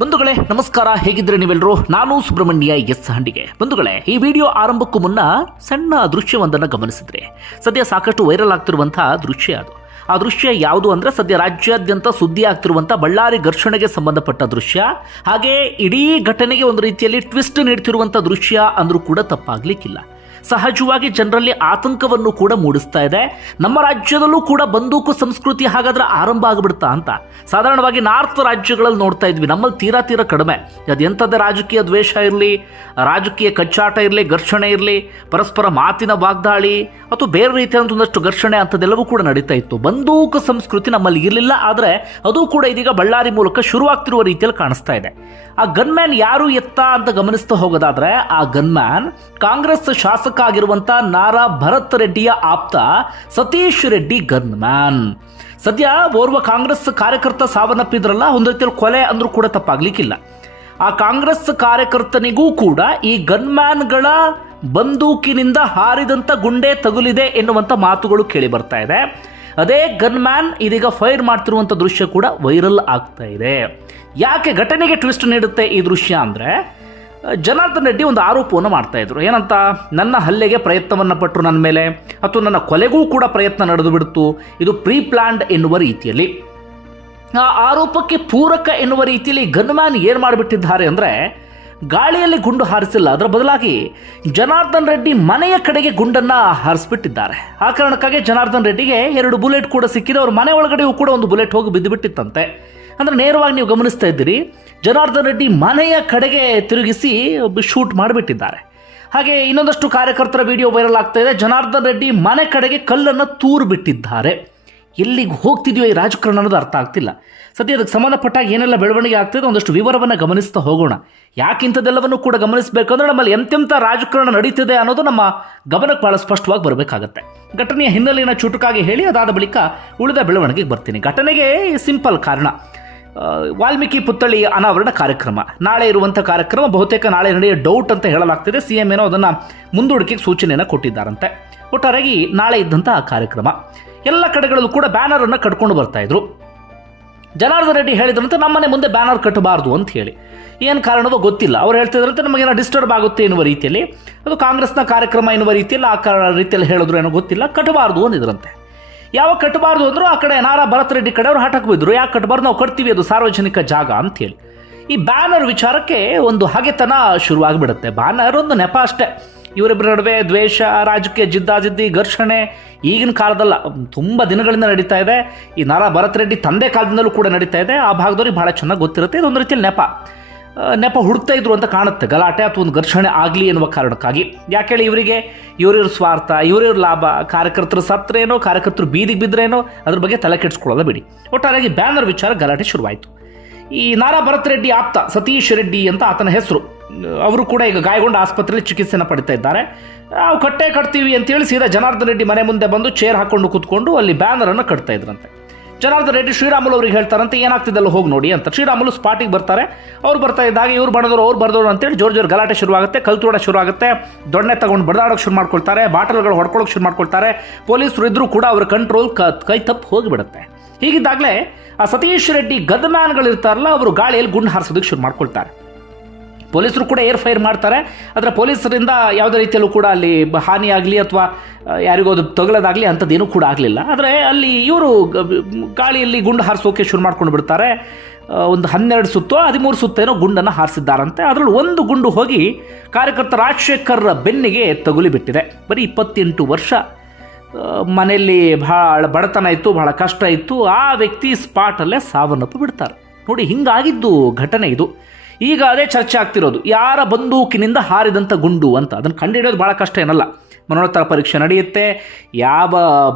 ಬಂಧುಗಳೇ ನಮಸ್ಕಾರ, ಹೇಗಿದ್ರೆ ನೀವೆಲ್ಲರೂ? ನಾನು ಸುಬ್ರಹ್ಮಣ್ಯ ಎಸ್ ಹಂಡಿಗೆ. ಬಂಧುಗಳೇ, ಈ ವಿಡಿಯೋ ಆರಂಭಕ್ಕೂ ಮುನ್ನ ಸಣ್ಣ ದೃಶ್ಯವೊಂದನ್ನು ಗಮನಿಸಿದ್ರೆ ಸದ್ಯ ಸಾಕಷ್ಟು ವೈರಲ್ ಆಗ್ತಿರುವಂತಹ ದೃಶ್ಯ ಅದು. ಆ ದೃಶ್ಯ ಯಾವುದು ಅಂದರೆ ಸದ್ಯ ರಾಜ್ಯಾದ್ಯಂತ ಸುದ್ದಿ ಆಗ್ತಿರುವಂಥ ಬಳ್ಳಾರಿ ಘರ್ಷಣೆಗೆ ಸಂಬಂಧಪಟ್ಟ ದೃಶ್ಯ. ಹಾಗೆ ಇಡೀ ಘಟನೆಗೆ ಒಂದು ರೀತಿಯಲ್ಲಿ ಟ್ವಿಸ್ಟ್ ನೀಡ್ತಿರುವಂಥ ದೃಶ್ಯ ಅಂದರೂ ಕೂಡ ತಪ್ಪಾಗಲಿಕ್ಕಿಲ್ಲ. ಸಹಜವಾಗಿ ಜನರಲ್ಲಿ ಆತಂಕವನ್ನು ಕೂಡ ಮೂಡಿಸ್ತಾ ಇದೆ. ನಮ್ಮ ರಾಜ್ಯದಲ್ಲೂ ಕೂಡ ಬಂದೂಕು ಸಂಸ್ಕೃತಿ ಹಾಗಾದ್ರೆ ಆರಂಭ ಆಗಿಬಿಡ್ತಾ ಅಂತ. ಸಾಧಾರಣವಾಗಿ ನಾರ್ತ್ ರಾಜ್ಯಗಳಲ್ಲಿ ನೋಡ್ತಾ ಇದ್ವಿ, ನಮ್ಮಲ್ಲಿ ತೀರಾ ಕಡಿಮೆ. ಅದು ಎಂಥದ್ದೇ ರಾಜಕೀಯ ದ್ವೇಷ ಇರಲಿ, ರಾಜಕೀಯ ಕಚ್ಚಾಟ ಇರಲಿ, ಘರ್ಷಣೆ ಇರಲಿ, ಪರಸ್ಪರ ಮಾತಿನ ವಾಗ್ದಾಳಿ ಅಥವಾ ಬೇರೆ ರೀತಿಯಾದಂಥ ಒಂದಷ್ಟು ಘರ್ಷಣೆ ಅಂಥದ್ದೆಲ್ಲವೂ ಕೂಡ ನಡೀತಾ ಇತ್ತು. ಬಂದೂಕು ಸಂಸ್ಕೃತಿ ನಮ್ಮಲ್ಲಿ ಇರಲಿಲ್ಲ, ಆದರೆ ಅದು ಕೂಡ ಇದೀಗ ಬಳ್ಳಾರಿ ಮೂಲಕ ಶುರುವಾಗ್ತಿರುವ ರೀತಿಯಲ್ಲಿ ಕಾಣಿಸ್ತಾ ಇದೆ. ಆ ಗನ್ಮ್ಯಾನ್ ಯಾರು ಎತ್ತ ಅಂತ ಗಮನಿಸ್ತಾ ಹೋಗೋದಾದ್ರೆ, ಆ ಗನ್ಮ್ಯಾನ್ ಕಾಂಗ್ರೆಸ್ ಶಾಸಕ ಆಗಿರುವಂತ ನಾರಾ ಭರತ್ ರೆಡ್ಡಿಯ ಆಪ್ತ ಸತೀಶ್ ರೆಡ್ಡಿ ಗನ್ಮ್ಯಾನ್. ಸದ್ಯ ಓರ್ವ ಕಾಂಗ್ರೆಸ್ ಕಾರ್ಯಕರ್ತ ಸಾವನ್ನಪ್ಪಿದ್ರಲ್ಲ, ಒಂದು ರೀತಿಯಲ್ಲಿ ಕೊಲೆ ಅಂದ್ರೂ ಕೂಡ ತಪ್ಪಾಗ್ಲಿಕ್ಕಿಲ್ಲ. ಆ ಕಾಂಗ್ರೆಸ್ ಕಾರ್ಯಕರ್ತನಿಗೂ ಕೂಡ ಈ ಗನ್ಮ್ಯಾನ್ಗಳ ಬಂದೂಕಿನಿಂದ ಹಾರಿದಂತ ಗುಂಡೆ ತಗುಲಿದೆ ಎನ್ನುವಂತ ಮಾತುಗಳು ಕೇಳಿ ಬರ್ತಾ ಇದೆ. ಅದೇ ಗನ್ಮ್ಯಾನ್ ಇದೀಗ ಫೈರ್ ಮಾಡ್ತಿರುವಂಥ ದೃಶ್ಯ ಕೂಡ ವೈರಲ್ ಆಗ್ತಾ ಇದೆ. ಯಾಕೆ ಘಟನೆಗೆ ಟ್ವಿಸ್ಟ್ ನೀಡುತ್ತೆ ಈ ದೃಶ್ಯ ಅಂದರೆ, ಜನಾರ್ದನ್ ರೆಡ್ಡಿ ಒಂದು ಆರೋಪವನ್ನು ಮಾಡ್ತಾ ಇದ್ರು. ಏನಂತ, ನನ್ನ ಹಲ್ಲೆಗೆ ಪ್ರಯತ್ನವನ್ನು ಪಟ್ಟರು ನನ್ನ ಮೇಲೆ, ಅಥವಾ ನನ್ನ ಕೊಲೆಗೂ ಕೂಡ ಪ್ರಯತ್ನ ನಡೆದು ಬಿಡ್ತು, ಇದು ಪ್ರೀ ಪ್ಲಾನ್ಡ್ ಎನ್ನುವ ರೀತಿಯಲ್ಲಿ. ಆ ಆರೋಪಕ್ಕೆ ಪೂರಕ ಎನ್ನುವ ರೀತಿಯಲ್ಲಿ ಗನ್ಮ್ಯಾನ್ ಏನು ಮಾಡಿಬಿಟ್ಟಿದ್ದಾರೆ ಅಂದರೆ, ಗಾಳಿಯಲ್ಲಿ ಗುಂಡು ಹಾರಿಸಿಲ್ಲ, ಅದರ ಬದಲಾಗಿ ಜನಾರ್ದನ್ ರೆಡ್ಡಿ ಮನೆಯ ಕಡೆಗೆ ಗುಂಡನ್ನು ಹಾರಿಸ್ಬಿಟ್ಟಿದ್ದಾರೆ. ಆ ಕಾರಣಕ್ಕಾಗಿ ಜನಾರ್ದನ್ ರೆಡ್ಡಿಗೆ 2 ಬುಲೆಟ್ ಕೂಡ ಸಿಕ್ಕಿದೆ. ಅವ್ರ ಮನೆ ಒಳಗಡೆಯೂ ಕೂಡ ಒಂದು ಬುಲೆಟ್ ಹೋಗಿ ಬಿದ್ದುಬಿಟ್ಟಿತ್ತಂತೆ. ಅಂದರೆ ನೇರವಾಗಿ ನೀವು ಗಮನಿಸ್ತಾ ಇದ್ದೀರಿ, ಜನಾರ್ದನ್ ರೆಡ್ಡಿ ಮನೆಯ ಕಡೆಗೆ ತಿರುಗಿಸಿ ಶೂಟ್ ಮಾಡಿಬಿಟ್ಟಿದ್ದಾರೆ. ಹಾಗೆ ಇನ್ನೊಂದಷ್ಟು ಕಾರ್ಯಕರ್ತರ ವಿಡಿಯೋ ವೈರಲ್ ಆಗ್ತಾ ಇದೆ. ಜನಾರ್ದನ್ ರೆಡ್ಡಿ ಮನೆ ಕಡೆಗೆ ಕಲ್ಲನ್ನು ತೂರು ಬಿಟ್ಟಿದ್ದಾರೆ. ಎಲ್ಲಿಗೆ ಹೋಗ್ತಿದೆಯೋ ಈ ರಾಜಕಾರಣ ಅನ್ನೋದು ಅರ್ಥ ಆಗ್ತಿಲ್ಲ. ಸದ್ಯ ಅದಕ್ಕೆ ಸಂಬಂಧಪಟ್ಟಾಗ ಏನೆಲ್ಲ ಬೆಳವಣಿಗೆ ಆಗ್ತಿದೆ ಒಂದಷ್ಟು ವಿವರವನ್ನು ಗಮನಿಸ್ತಾ ಹೋಗೋಣ. ಯಾಕಿಂಥದ್ದೆಲ್ಲವನ್ನು ಕೂಡ ಗಮನಿಸಬೇಕಂದ್ರೆ ನಮ್ಮಲ್ಲಿ ಎಂತೆಂಥ ರಾಜಕಾರಣ ನಡೀತಿದೆ ಅನ್ನೋದು ನಮ್ಮ ಗಮನಕ್ಕೆ ಭಾಳ ಸ್ಪಷ್ಟವಾಗಿ ಬರಬೇಕಾಗತ್ತೆ. ಘಟನೆಯ ಹಿನ್ನೆಲೆಯನ್ನು ಚುಟುಕಾಗಿ ಹೇಳಿ ಅದಾದ ಬಳಿಕ ಉಳಿದ ಬೆಳವಣಿಗೆಗೆ ಬರ್ತೀನಿ. ಘಟನೆಗೆ ಸಿಂಪಲ್ ಕಾರಣ, ವಾಲ್ಮೀಕಿ ಪುತ್ಥಳಿ ಅನಾವರಣ ಕಾರ್ಯಕ್ರಮ ನಾಳೆ ಇರುವಂಥ ಕಾರ್ಯಕ್ರಮ ಬಹುತೇಕ ನಾಳೆ ನಡೆಯೋ ಡೌಟ್ ಅಂತ ಹೇಳಲಾಗ್ತಿದೆ. CM ಏನೋ ಅದನ್ನು ಮುಂದೂಡಿಕೆಗೆ ಸೂಚನೆಯನ್ನು ಕೊಟ್ಟಿದ್ದಾರಂತೆ. ಒಟ್ಟಾರೆಯಾಗಿ ನಾಳೆ ಇದ್ದಂಥ ಆ ಕಾರ್ಯಕ್ರಮ ಎಲ್ಲ ಕಡೆಗಳಲ್ಲೂ ಕೂಡ ಬ್ಯಾನರನ್ನು ಕಟ್ಕೊಂಡು ಬರ್ತಾ ಇದ್ರು. ಜನಾರ್ದನ್ ರೆಡ್ಡಿ ಹೇಳಿದ್ರಂತೆ ನಮ್ಮನೆ ಮುಂದೆ ಬ್ಯಾನರ್ ಕಟ್ಟಬಾರ್ದು ಅಂತ ಹೇಳಿ. ಏನು ಕಾರಣವೋ ಗೊತ್ತಿಲ್ಲ. ಅವ್ರು ಹೇಳ್ತಿದ್ರಂತೆ ನಮಗೇನೋ ಡಿಸ್ಟರ್ಬ್ ಆಗುತ್ತೆ ಎನ್ನುವ ರೀತಿಯಲ್ಲಿ, ಅದು ಕಾಂಗ್ರೆಸ್ನ ಕಾರ್ಯಕ್ರಮ ಎನ್ನುವ ರೀತಿಯಲ್ಲಿ ಆ ರೀತಿಯಲ್ಲಿ ಹೇಳಿದ್ರು ಏನೋ ಗೊತ್ತಿಲ್ಲ, ಕಟ್ಟಬಾರ್ದು ಅಂದಿದ್ರಂತೆ. ಯಾವಾಗ ಕಟ್ಟಬಾರ್ದು ಅಂದರು ಆ ಕಡೆ ನಾರಾ ಭರತ್ ರೆಡ್ಡಿ ಕಡೆ ಅವ್ರು ಹಠಕ್ಕೆ ಬಿದ್ರು. ಯಾಕೆ ಕಟ್ಟಬಾರ್ದು, ನಾವು ಕಟ್ತೀವಿ, ಅದು ಸಾರ್ವಜನಿಕ ಜಾಗ ಅಂಥೇಳಿ. ಈ ಬ್ಯಾನರ್ ವಿಚಾರಕ್ಕೆ ಒಂದು ಹಗೆತನ ಶುರುವಾಗಿಬಿಡುತ್ತೆ. ಬ್ಯಾನರ್ ಒಂದು ನೆಪ ಅಷ್ಟೇ. ಇವರಿಬ್ಬರ ನಡುವೆ ದ್ವೇಷ, ರಾಜಕೀಯ ಜಿದ್ದಾಜಿದ್ದಿ, ಘರ್ಷಣೆ ಈಗಿನ ಕಾಲದಲ್ಲ, ತುಂಬ ದಿನಗಳಿಂದ ನಡೀತಾ ಇದೆ. ಈ ನಾರಾ ಭರತ್ ರೆಡ್ಡಿ ತಂದೆ ಕಾಲದಿಂದಲೂ ಕೂಡ ನಡೀತಾ ಇದೆ. ಆ ಭಾಗದವ್ರಿಗೆ ಭಾಳ ಚೆನ್ನಾಗಿ ಗೊತ್ತಿರುತ್ತೆ. ಇದೊಂದು ರೀತಿಯಲ್ಲಿ ನೆಪ ಹುಡುಕ್ತಾ ಇದ್ರು ಅಂತ ಕಾಣುತ್ತೆ. ಗಲಾಟೆ ಅಥವಾ ಒಂದು ಘರ್ಷಣೆ ಆಗಲಿ ಎನ್ನುವ ಕಾರಣಕ್ಕಾಗಿ. ಯಾಕೇಳಿ ಇವರಿಗೆ ಇವ್ರ ಸ್ವಾರ್ಥ, ಇವ್ರ ಲಾಭ, ಕಾರ್ಯಕರ್ತರು ಸತ್ರೇನೋ, ಕಾರ್ಯಕರ್ತರು ಬೀದಿಗೆ ಬಿದ್ದರೇನೋ ಅದ್ರ ಬಗ್ಗೆ ತಲೆ ಕೆಡಿಸ್ಕೊಳ್ಳೋದ ಬಿಡಿ. ಒಟ್ಟಾರೆಯಾಗಿ ಬ್ಯಾನರ್ ವಿಚಾರ ಗಲಾಟೆ ಶುರುವಾಯಿತು. ಈ ನಾರಾ ಭರತ್ ರೆಡ್ಡಿ ಆಪ್ತ ಸತೀಶ್ ರೆಡ್ಡಿ ಅಂತ ಆತನ ಹೆಸರು, ಅವರು ಕೂಡ ಈಗ ಗಾಯಗೊಂಡು ಆಸ್ಪತ್ರೆಯಲ್ಲಿ ಚಿಕಿತ್ಸೆಯನ್ನು ಪಡಿತಾ ಇದ್ದಾರೆ. ನಾವು ಕಟ್ತೀವಿ ಅಂತೇಳಿ ಸೀದಾ ಜನಾರ್ದನ್ ರೆಡ್ಡಿ ಮನೆ ಮುಂದೆ ಬಂದು ಚೇರ್ ಹಾಕೊಂಡು ಕೂತ್ಕೊಂಡು ಅಲ್ಲಿ ಬ್ಯಾನರನ್ನು ಕಟ್ತಾ ಇದ್ರಂತೆ. ಜನಾರ್ದನ್ ರೆಡ್ಡಿ ಶ್ರೀರಾಮುಲು ಅವ್ರಿಗೆ ಹೇಳ್ತಾರಂತೆ ಏನಾಗ್ತಿದ್ದಲ್ಲ ಹೋಗಿ ನೋಡಿ ಅಂತ. ಶ್ರೀರಾಮುಲು ಸ್ಪಾಟಿಗೆ ಬರ್ತಾರೆ. ಅವ್ರು ಬರ್ತಾ ಇದ್ದಾಗ ಇವ್ರು ಬಡದವರು ಅವ್ರು ಬರ್ದವರು ಅಂತೇಳಿ ಜೋರು ಗಲಾಟೆ ಶುರುವಾಗುತ್ತೆ. ಕಲ್ತೋಡ ಶುರುವಾಗುತ್ತೆ. ದೊಣ್ಣೆ ತಗೊಂಡು ಬಡದಾಡೋಕೆ ಶುರು ಮಾಡ್ಕೊಳ್ತಾರೆ. ಬಾಟಲ್ಗಳು ಹೊಡ್ಕೊಳ್ಳೋಕೆ ಶುರು ಮಾಡ್ಕೊಳ್ತಾರೆ. ಪೊಲೀಸರು ಇದ್ರೂ ಕೂಡ ಅವ್ರ ಕಂಟ್ರೋಲ್ ಕೈ ತಪ್ಪು ಹೋಗಿಬಿಡುತ್ತೆ. ಹೀಗಿದ್ದಾಗಲೇ ಆ ಸತೀಶ್ ರೆಡ್ಡಿ ಗನ್ಮ್ಯಾನ್ಗಳು ಇರ್ತಾರಲ್ಲ, ಅವರು ಗಾಳಿಯಲ್ಲಿ ಗುಂಡು ಹಾರಿಸೋದಕ್ಕೆ ಶುರು ಮಾಡ್ಕೊಳ್ತಾರೆ. ಪೊಲೀಸರು ಕೂಡ ಏರ್ ಫೈರ್ ಮಾಡ್ತಾರೆ. ಆದರೆ ಪೊಲೀಸರಿಂದ ಯಾವುದೇ ರೀತಿಯಲ್ಲೂ ಕೂಡ ಅಲ್ಲಿ ಹಾನಿಯಾಗಲಿ ಅಥವಾ ಯಾರಿಗೂ ಅದು ತಗೊಳ್ಳೋದಾಗಲಿ ಅಂಥದ್ದೇನೂ ಕೂಡ ಆಗಲಿಲ್ಲ. ಆದರೆ ಅಲ್ಲಿ ಇವರು ಗಾಳಿಯಲ್ಲಿ ಗುಂಡು ಹಾರಿಸೋಕೆ ಶುರು ಮಾಡ್ಕೊಂಡು ಬಿಡ್ತಾರೆ. ಒಂದು 12 ಸುತ್ತೋ 13 ಸುತ್ತೇನೋ ಗುಂಡನ್ನು ಹಾರಿಸಿದ್ದಾರಂತೆ. ಅದರಲ್ಲಿ ಒಂದು ಗುಂಡು ಹೋಗಿ ಕಾರ್ಯಕರ್ತ ರಾಜಶೇಖರ್ ಬೆನ್ನಿಗೆ ತಗುಲಿ ಬಿಟ್ಟಿದೆ. ಬರೀ 28 ವರ್ಷ, ಮನೆಯಲ್ಲಿ ಭಾಳ ಬಡತನ ಇತ್ತು, ಭಾಳ ಕಷ್ಟ ಇತ್ತು. ಆ ವ್ಯಕ್ತಿ ಸ್ಪಾಟಲ್ಲೇ ಸಾವನ್ನಪ್ಪು ಬಿಡ್ತಾರೆ. ನೋಡಿ, ಹಿಂಗಾಗಿದ್ದು ಘಟನೆ ಇದು. ಈಗ ಅದೇ ಚರ್ಚೆ ಆಗ್ತಿರೋದು, ಯಾರ ಬಂದೂಕಿನಿಂದ ಹಾರಿದಂಥ ಗುಂಡು ಅಂತ. ಅದನ್ನು ಕಂಡುಹಿಡಿಯೋದು ಭಾಳ ಕಷ್ಟ ಏನಲ್ಲ. ಮರಣೋತ್ತರ ಪರೀಕ್ಷೆ ನಡೆಯುತ್ತೆ. ಯಾವ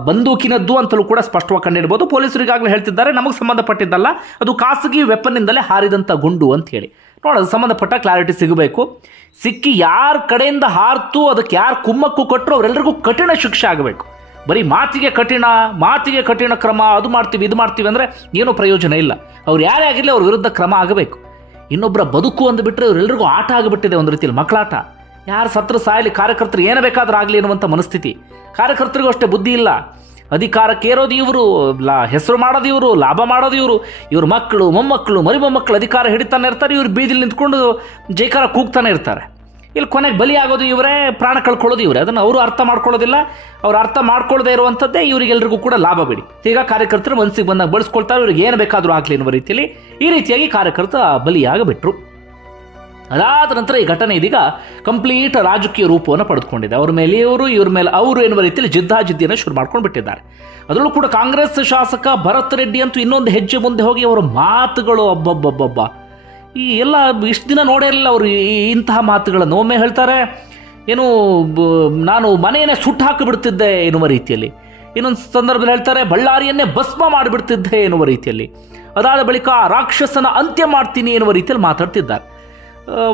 ಬಂದೂಕಿನದ್ದು ಅಂತಲೂ ಕೂಡ ಸ್ಪಷ್ಟವಾಗಿ ಕಂಡುಹಿಡ್ಬೋದು. ಪೊಲೀಸರಿಗಾಗಲೇ ಹೇಳ್ತಿದ್ದಾರೆ ನಮಗೆ ಸಂಬಂಧಪಟ್ಟಿದ್ದಲ್ಲ, ಅದು ಖಾಸಗಿ ವೆಪನ್ನಿಂದಲೇ ಹಾರಿದಂಥ ಗುಂಡು ಅಂತ ಹೇಳಿ. ನೋಡೋದು ಸಂಬಂಧಪಟ್ಟ ಕ್ಲಾರಿಟಿ ಸಿಗಬೇಕು. ಸಿಕ್ಕಿ ಯಾರ ಕಡೆಯಿಂದ ಹಾರ್ತು ಅದಕ್ಕೆ ಯಾರು ಕುಮ್ಮಕ್ಕು ಕೊಟ್ಟರು ಅವರೆಲ್ಲರಿಗೂ ಕಠಿಣ ಶಿಕ್ಷೆ ಆಗಬೇಕು. ಬರೀ ಮಾತಿಗೆ ಕಠಿಣ ಕ್ರಮ, ಅದು ಮಾಡ್ತೀವಿ ಇದು ಮಾಡ್ತೀವಿ ಅಂದರೆ ಏನೂ ಪ್ರಯೋಜನ ಇಲ್ಲ. ಅವ್ರು ಯಾರೇ ಆಗಿರಲಿ ಅವ್ರ ವಿರುದ್ಧ ಕ್ರಮ ಆಗಬೇಕು. ಇನ್ನೊಬ್ಬರ ಬದುಕು ಅಂದುಬಿಟ್ರೆ ಇವರೆಲ್ಲರಿಗೂ ಆಟ ಆಗಿಬಿಟ್ಟಿದೆ, ಒಂದು ರೀತಿಯಲ್ಲಿ ಮಕ್ಕಳಾಟ. ಯಾರು ಸತ್ರ ಸಾಯಲಿ, ಕಾರ್ಯಕರ್ತರು ಏನು ಬೇಕಾದರೂ ಆಗಲಿ ಅನ್ನುವಂಥ ಮನಸ್ಥಿತಿ. ಕಾರ್ಯಕರ್ತರಿಗೂ ಅಷ್ಟೇ ಬುದ್ಧಿ ಇಲ್ಲ. ಅಧಿಕಾರಕ್ಕೆ ಏರೋದು ಇವರು, ಹೆಸರು ಮಾಡೋದು ಇವರು, ಲಾಭ ಮಾಡೋದು ಇವರು. ಇವ್ರ ಮಕ್ಕಳು, ಮೊಮ್ಮಕ್ಕಳು, ಮರಿಮೊಮ್ಮಕ್ಕಳು ಅಧಿಕಾರ ಹಿಡಿತಾನೆ ಇರ್ತಾರೆ. ಇವ್ರು ಬೀದಿಲಿ ನಿಂತ್ಕೊಂಡು ಜೈಕಾರ ಕೂಗ್ತಾನೆ ಇರ್ತಾರೆ. ಇಲ್ಲಿ ಕೊನೆಗೆ ಬಲಿ ಆಗೋದು ಇವರೇ, ಪ್ರಾಣ ಕಳ್ಕೊಳ್ಳೋದು ಇವರೇ. ಅದನ್ನು ಅವರು ಅರ್ಥ ಮಾಡ್ಕೊಳ್ಳೋದಿಲ್ಲ. ಅವ್ರು ಅರ್ಥ ಮಾಡ್ಕೊಳ್ಳದೆ ಇರುವಂಥದ್ದೇ ಇವರಿಗೆಲ್ಲರಿಗೂ ಕೂಡ ಲಾಭ ಬಿಡಿ. ಈಗ ಕಾರ್ಯಕರ್ತರು ಮನಸ್ಸಿಗೆ ಬಂದಾಗ ಬಳಸ್ಕೊಳ್ತಾರೆ, ಇವ್ರಿಗೆ ಏನು ಬೇಕಾದರೂ ಆಗಲಿ ಎನ್ನುವ ರೀತಿಯಲ್ಲಿ ಈ ರೀತಿಯಾಗಿ ಕಾರ್ಯಕರ್ತ ಬಲಿಯಾಗಬಿಟ್ರು. ಅದಾದ ನಂತರ ಈ ಘಟನೆ ಇದೀಗ ಕಂಪ್ಲೀಟ್ ರಾಜಕೀಯ ರೂಪವನ್ನು ಪಡೆದುಕೊಂಡಿದೆ. ಅವ್ರ ಮೇಲೆ ಇವ್ರ ಮೇಲೆ ಅವರು ಎನ್ನುವ ರೀತಿಯಲ್ಲಿ ಜಿದ್ದಾಜಿದ್ದಿಯನ್ನು ಶುರು ಮಾಡ್ಕೊಂಡು ಬಿಟ್ಟಿದ್ದಾರೆ. ಅದರಲ್ಲೂ ಕೂಡ ಕಾಂಗ್ರೆಸ್ ಶಾಸಕ ಭರತ್ ರೆಡ್ಡಿ ಅಂತೂ ಇನ್ನೊಂದು ಹೆಜ್ಜೆ ಮುಂದೆ ಹೋಗಿ ಅವರ ಮಾತುಗಳು ಅಬ್ಬಬ್ಬಬ್ಬಬ್ಬ, ಈ ಎಲ್ಲ ಇಷ್ಟು ದಿನ ನೋಡೇ ಇರಲಿಲ್ಲ ಅವರು ಇಂತಹ ಮಾತುಗಳನ್ನು. ಒಮ್ಮೆ ಹೇಳ್ತಾರೆ ಏನು, ನಾನು ಮನೆಯನ್ನೇ ಸುಟ್ಟು ಹಾಕಿಬಿಡ್ತಿದ್ದೆ ಎನ್ನುವ ರೀತಿಯಲ್ಲಿ. ಇನ್ನೊಂದು ಸಂದರ್ಭದಲ್ಲಿ ಹೇಳ್ತಾರೆ ಬಳ್ಳಾರಿಯನ್ನೇ ಭಸ್ಮ ಮಾಡಿಬಿಡ್ತಿದ್ದೆ ಎನ್ನುವ ರೀತಿಯಲ್ಲಿ. ಅದಾದ ಬಳಿಕ ರಾಕ್ಷಸನ ಅಂತ್ಯ ಮಾಡ್ತೀನಿ ಎನ್ನುವ ರೀತಿಯಲ್ಲಿ ಮಾತಾಡ್ತಿದ್ದಾರೆ.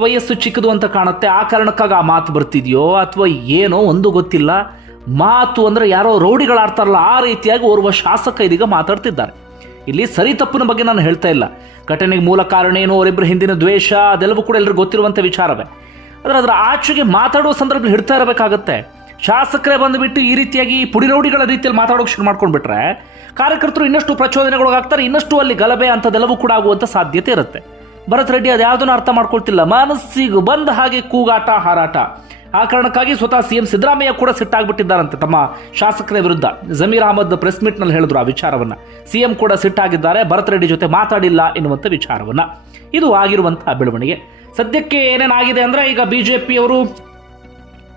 ವಯಸ್ಸು ಚಿಕ್ಕದು ಅಂತ ಕಾಣುತ್ತೆ, ಆ ಕಾರಣಕ್ಕಾಗಿ ಆ ಮಾತು ಬರ್ತಿದೆಯೋ ಅಥವಾ ಏನೋ ಒಂದು ಗೊತ್ತಿಲ್ಲ. ಮಾತು ಅಂದರೆ ಯಾರೋ ರೌಡಿಗಳಾಡ್ತಾರಲ್ಲ ಆ ರೀತಿಯಾಗಿ ಓರ್ವ ಶಾಸಕ ಇದೀಗ ಮಾತಾಡ್ತಿದ್ದಾರೆ. ಇಲ್ಲಿ ಸರಿ ತಪ್ಪಿನ ಬಗ್ಗೆ ನಾನು ಹೇಳ್ತಾ ಇಲ್ಲ. ಘಟನೆಗೆ ಮೂಲ ಕಾರಣ ಏನು, ಅವರಿಬ್ಬರ ಹಿಂದಿನ ದ್ವೇಷ, ಅದೆಲ್ಲವೂ ಕೂಡ ಎಲ್ಲರಿಗೂ ಗೊತ್ತಿರುವಂಥ ವಿಚಾರವೇ. ಆದರೆ ಅದರ ಆಚೆಗೆ ಮಾತಾಡುವ ಸಂದರ್ಭದಲ್ಲಿ ಹಿಡ್ತಾ ಇರಬೇಕಾಗತ್ತೆ. ಶಾಸಕರೇ ಬಂದುಬಿಟ್ಟು ಈ ರೀತಿಯಾಗಿ ಪುಡಿ ರೌಡಿಗಳ ರೀತಿಯಲ್ಲಿ ಮಾತಾಡೋಕೆ ಶುರು ಮಾಡ್ಕೊಂಡ್ಬಿಟ್ರೆ ಕಾರ್ಯಕರ್ತರು ಇನ್ನಷ್ಟು ಪ್ರಚೋದನೆಗೊಳಗಾಗ್ತಾರೆ, ಇನ್ನಷ್ಟು ಅಲ್ಲಿ ಗಲಭೆ ಅಂಥದ್ದೆಲ್ಲವೂ ಕೂಡ ಆಗುವಂಥ ಸಾಧ್ಯತೆ ಇರುತ್ತೆ. ಭರತ್ ರೆಡ್ಡಿ ಅದ್ಯಾವುದನ್ನು ಅರ್ಥ ಮಾಡ್ಕೊಳ್ತಿಲ್ಲ. ಮನಸ್ಸಿಗೆ ಬಂದ ಹಾಗೆ ಕೂಗಾಟ, ಹಾರಾಟ. ಆ ಕಾರಣಕ್ಕಾಗಿ ಸ್ವತಃ ಸಿಎಂ ಸಿದ್ದರಾಮಯ್ಯ ಕೂಡ ಸಿಟ್ಟಾಗ್ಬಿಟ್ಟಿದ್ದಾರಂತೆ ತಮ್ಮ ಶಾಸಕರ ವಿರುದ್ಧ. ಜಮೀರ್ ಅಹಮದ್ ಪ್ರೆಸ್ ಮೀಟ್ನಲ್ಲಿ ಹೇಳಿದ್ರು ಆ ವಿಚಾರವನ್ನು. ಸಿಎಂ ಕೂಡ ಸಿಟ್ಟಾಗಿದ್ದಾರೆ, ಭರತ್ ರೆಡ್ಡಿ ಜೊತೆ ಮಾತಾಡಿಲ್ಲ ಎನ್ನುವಂಥ ವಿಚಾರವನ್ನು. ಇದು ಆಗಿರುವಂತಹ ಬೆಳವಣಿಗೆ. ಸದ್ಯಕ್ಕೆ ಏನೇನಾಗಿದೆ ಅಂದರೆ, ಈಗ ಬಿಜೆಪಿಯವರು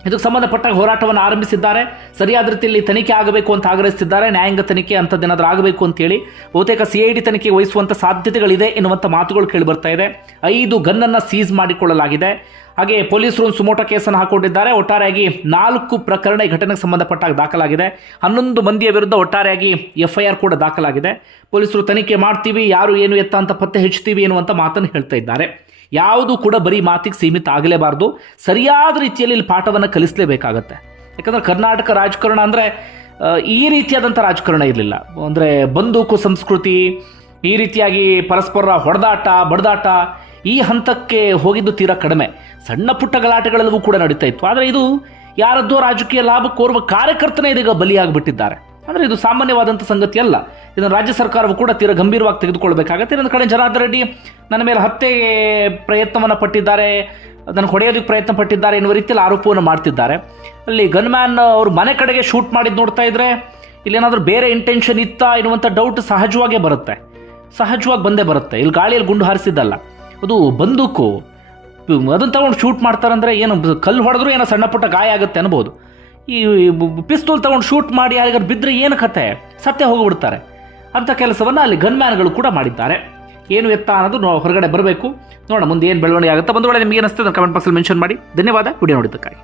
ಇದಕ್ಕೆ ಸಂಬಂಧಪಟ್ಟ ಹೋರಾಟವನ್ನು ಆರಂಭಿಸಿದ್ದಾರೆ. ಸರಿಯಾದ ರೀತಿಯಲ್ಲಿ ತನಿಖೆ ಆಗಬೇಕು ಅಂತ ಆಗ್ರಹಿಸಿದ್ದಾರೆ. ನ್ಯಾಯಾಂಗ ತನಿಖೆ ಅಂಥದ್ದೇನಾದರೂ ಆಗಬೇಕು ಅಂತೇಳಿ ಬಹುತೇಕ CID ತನಿಖೆಗೆ ವಹಿಸುವಂಥ ಸಾಧ್ಯತೆಗಳಿದೆ ಎನ್ನುವಂಥ ಮಾತುಗಳು ಕೇಳಿಬರ್ತಾ ಇದೆ. 5 ಗನ್ನನ್ನು ಸೀಸ್ ಮಾಡಿಕೊಳ್ಳಲಾಗಿದೆ. ಹಾಗೆ ಪೊಲೀಸರು ಒಂದು ಸುಮೋಟೋ ಕೇಸನ್ನು ಹಾಕೊಂಡಿದ್ದಾರೆ. ಒಟ್ಟಾರೆಯಾಗಿ 4 ಪ್ರಕರಣ ಈ ಘಟನೆಗೆ ಸಂಬಂಧಪಟ್ಟಾಗ ದಾಖಲಾಗಿದೆ. 11 ಮಂದಿಯ ವಿರುದ್ಧ ಒಟ್ಟಾರೆಯಾಗಿ FIR ಕೂಡ ದಾಖಲಾಗಿದೆ. ಪೊಲೀಸರು ತನಿಖೆ ಮಾಡ್ತೀವಿ, ಯಾರು ಏನು ಎತ್ತ ಅಂತ ಪತ್ತೆ ಹಚ್ತೀವಿ ಎನ್ನುವಂಥ ಮಾತನ್ನು ಹೇಳ್ತಾ ಇದ್ದಾರೆ. ಯಾವುದು ಕೂಡ ಬರೀ ಮಾತಿಗೆ ಸೀಮಿತ ಆಗಲೇಬಾರ್ದು. ಸರಿಯಾದ ರೀತಿಯಲ್ಲಿ ಇಲ್ಲಿ ಪಾಠವನ್ನು ಕಲಿಸಲೇಬೇಕಾಗತ್ತೆ. ಯಾಕಂದರೆ ಕರ್ನಾಟಕ ರಾಜಕಾರಣ ಅಂದರೆ ಈ ರೀತಿಯಾದಂಥ ರಾಜಕಾರಣ ಇರಲಿಲ್ಲ. ಅಂದರೆ ಬಂದೂಕು ಸಂಸ್ಕೃತಿ, ಈ ರೀತಿಯಾಗಿ ಪರಸ್ಪರ ಹೊಡೆದಾಟ ಬಡದಾಟ, ಈ ಹಂತಕ್ಕೆ ಹೋಗಿದ್ದು ತೀರಾ ಕಡಿಮೆ. ಸಣ್ಣ ಪುಟ್ಟ ಗಲಾಟೆಗಳೆಲ್ಲವೂ ಕೂಡ ನಡೀತಾ ಇತ್ತು. ಆದರೆ ಇದು ಯಾರದ್ದೋ ರಾಜಕೀಯ ಲಾಭಕ್ಕೆ ಕೋರುವ ಕಾರ್ಯಕರ್ತನೇ ಇದೀಗ ಬಲಿಯಾಗಿಬಿಟ್ಟಿದ್ದಾರೆ. ಅಂದರೆ ಇದು ಸಾಮಾನ್ಯವಾದಂಥ ಸಂಗತಿ ಅಲ್ಲ. ಇದನ್ನು ರಾಜ್ಯ ಸರ್ಕಾರವು ಕೂಡ ತೀರಾ ಗಂಭೀರವಾಗಿ ತೆಗೆದುಕೊಳ್ಬೇಕಾಗತ್ತೆ. ಇನ್ನೊಂದು ಕಡೆ ಜನಾರ್ದನ್ ರೆಡ್ಡಿ ನನ್ನ ಮೇಲೆ ಹತ್ಯೆಗೆ ಪ್ರಯತ್ನವನ್ನು ಪಟ್ಟಿದ್ದಾರೆ, ಅದನ್ನು ಹೊಡೆಯೋದಕ್ಕೆ ಪ್ರಯತ್ನ ಪಟ್ಟಿದ್ದಾರೆ ಎನ್ನುವ ರೀತಿಯಲ್ಲಿ ಆರೋಪವನ್ನು ಮಾಡ್ತಿದ್ದಾರೆ. ಅಲ್ಲಿ ಗನ್ಮ್ಯಾನ್ ಅವ್ರ ಮನೆ ಕಡೆಗೆ ಶೂಟ್ ಮಾಡಿದ್ದು ನೋಡ್ತಾ ಇದ್ರೆ ಇಲ್ಲೇನಾದರೂ ಬೇರೆ ಇಂಟೆನ್ಷನ್ ಇತ್ತಾ ಎನ್ನುವಂಥ ಡೌಟ್ ಸಹಜವಾಗಿ ಬಂದೇ ಬರುತ್ತೆ. ಇಲ್ಲಿ ಗಾಳಿಯಲ್ಲಿ ಗುಂಡು ಹಾರಿಸಿದ್ದಲ್ಲ, ಅದು ಬಂದೂಕು. ಅದನ್ನು ತಗೊಂಡು ಶೂಟ್ ಮಾಡ್ತಾರಂದರೆ ಏನು, ಕಲ್ಲು ಹೊಡೆದ್ರೂ ಏನೋ ಸಣ್ಣ ಪುಟ್ಟ ಗಾಯ ಆಗುತ್ತೆ ಅನ್ಬೋದು. ಈ ಪಿಸ್ತೂಲ್ ತಗೊಂಡು ಶೂಟ್ ಮಾಡಿ ಯಾರಿಗಾರು ಬಿದ್ದರೆ ಏನು ಕತೆ, ಸತ್ಯ ಹೋಗಿಬಿಡ್ತಾರೆ. ಅಂಥ ಕೆಲಸವನ್ನು ಅಲ್ಲಿ ಗನ್ಮ್ಯಾನ್ಗಳು ಕೂಡ ಮಾಡಿದ್ದಾರೆ. ಏನು ಎತ್ತ ಅನ್ನೋದು ಹೊರಗಡೆ ಬರಬೇಕು. ನೋಡೋಣ ಮುಂದೆ ಏನು ಬೆಳವಣಿಗೆ ಆಗುತ್ತೆ. ಒಂದು ವೇಳೆ ನಿಮಗೆ ಏನಿಸ್ತದೆ ಕಮೆಂಟ್ ಬಾಕ್ಸಲ್ಲಿ ಮೆನ್ಷನ್ ಮಾಡಿ. ಧನ್ಯವಾದ ವಿಡಿಯೋ ನೋಡಿದ್ದಕ್ಕಾಗಿ.